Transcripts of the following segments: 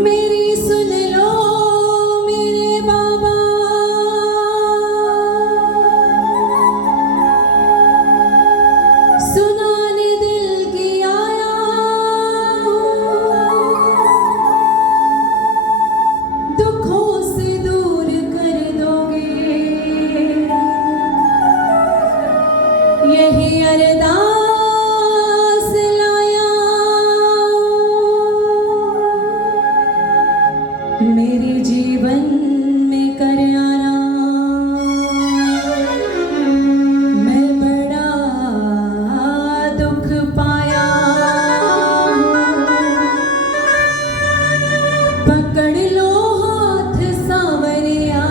मेरी सुन लो मेरे बाबा, सुनाने दिल की आया हूँ, दुखों से दूर कर दोगे यही अरदास लाया। मेरे जीवन में कर आना, मैं बड़ा दुख पाया। पकड़ लो हाथ सांवरिया,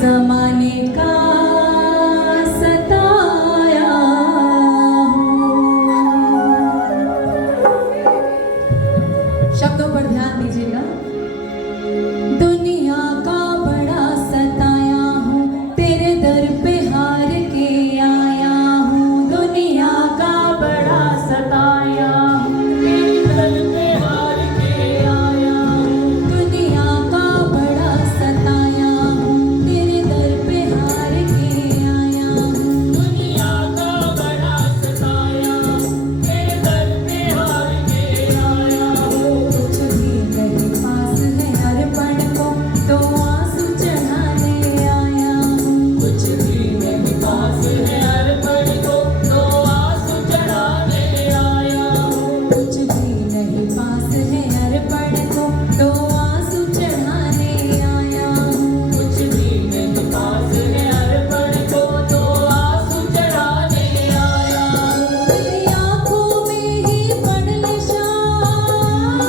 जमाने का सताया हूँ। शब्दों पर ध्यान दीजिएगा। दुनिया का बड़ा सताया हूँ, तेरे दर पे हार के आया हूँ। दुनिया का बड़ा सताया हूँ, तेरे दर पे हार के आया हूँ। दुनिया का बड़ा सताया हूँ, तेरे दर पे हार के आया हूँ। दुनिया का बड़ा सताया हूँ, तेरे दर पे हार के आया हूँ। कुछ भी नहीं पास है हर पल को, तो आंसू चढ़ाने आया हूँ। कुछ भी नहीं पास है हर पल को, तो आंसू चढ़ाने आया हूँ। कुछ भी नहीं पास है हर पल को, तो आंसू चढ़ाने आया हूँ। कुछ भी नहीं पास है हर पल को, तो आंसू चढ़ाने आया हूँ। मेरी आँखों में ही पड़ ले शाम,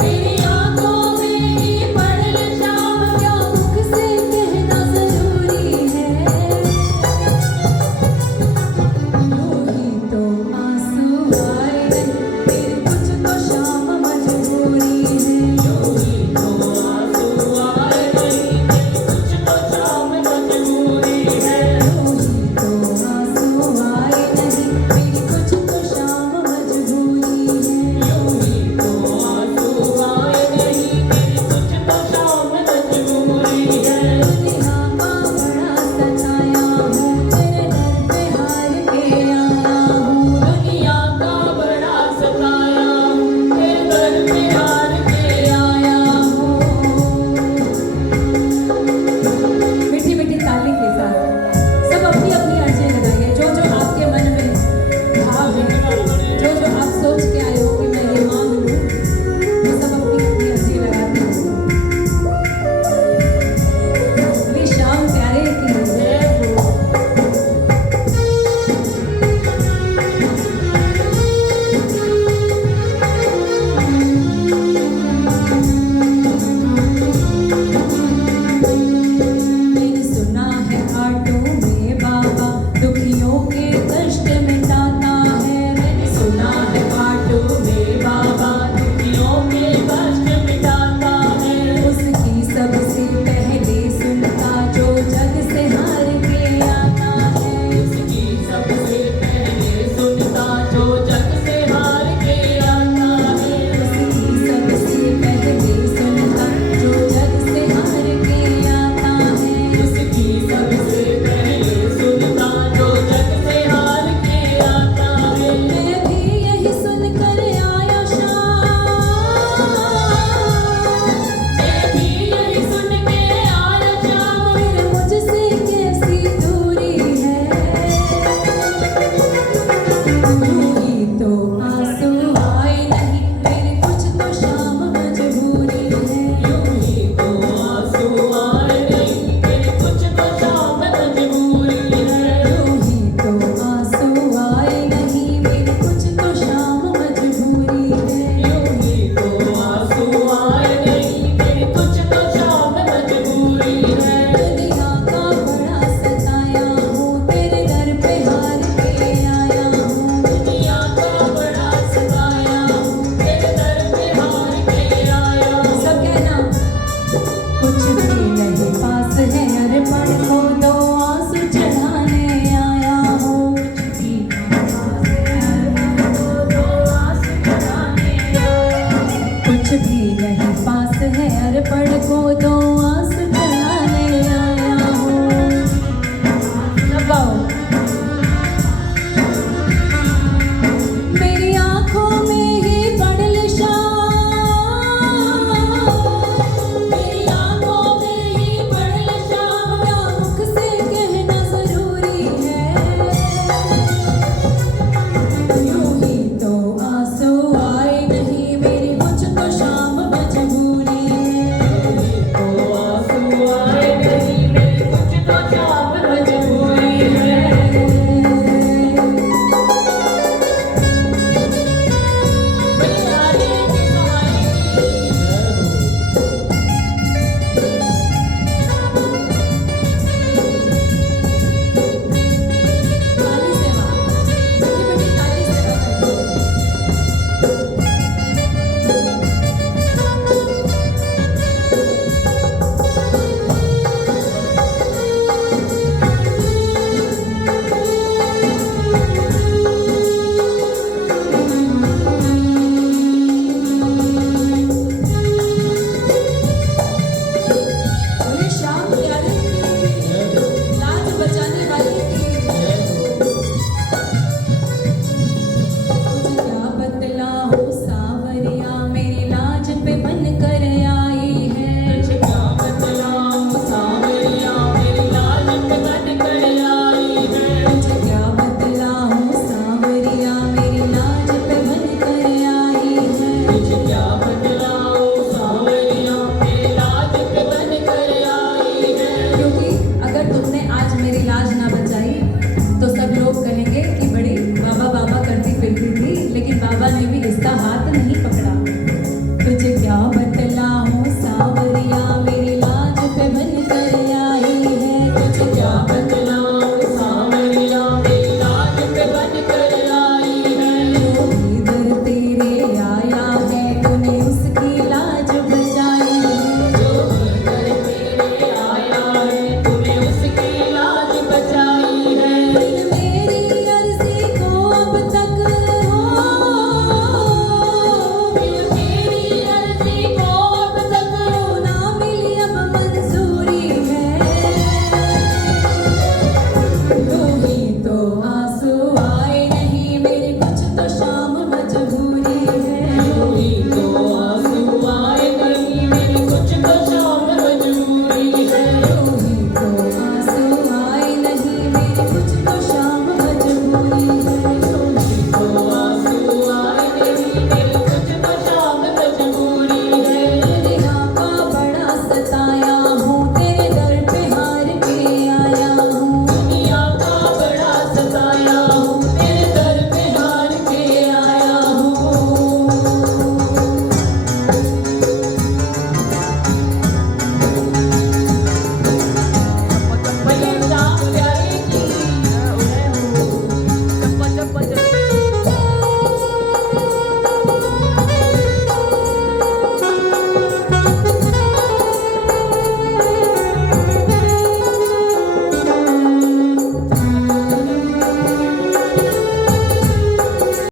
मेरी आँखों में ही पड़ ले शाम, क्या मुख से कहना जरूरी है। यूं ही तो आंसू आए नहीं, फिर कुछ तो शाम मजबूरी है। यूं ही तो आंसू आए नहीं, फिर कुछ तो शाम मजबूरी है। यूं ही तो आंसू आए नहीं, फिर कुछ तो शाम मजबूरी है। यूं ही तो आंसू आए नहीं, फिर कुछ तो शाम मजबूरी है। दुनिया का बड़ा सताया हूँ, तेरे दर पे हार के आया हूँ। दुनिया का बड़ा सताया हूँ, तेरे दर पे हार के आया हूँ। मीठी मीठी ताली के साथ सब अपनी अपनी अर्जियां लगाइए। जो जो आपके मन में भाव है, जो जो आप सोच के आए हो कि मैं ये मांग लूं, वो सब अपनी अपनी अर्जियां लगाते हैं। ये शाम प्यारे की है। मैंने सुना है हाटों में बाबा दुखियों के कष्ट मिटाता है। मैंने सुना है हाटों में बाबा दुखियों के कष्ट मिटाता है। उसकी सबसे पहले सुनता जो जग से हार के आता है। उसकी सबसे पहले सुनता जो जग से हार के आता है। उसकी सबसे पहले सुनता जो जग से हार के आता है। उसकी सबसे पहले सुनता जो जग से हार के आता है। मैं भी यही सुन कर आया शाम, मैं भी यही सुन के आया शाम, फिर मुझसे कैसी दूरी है।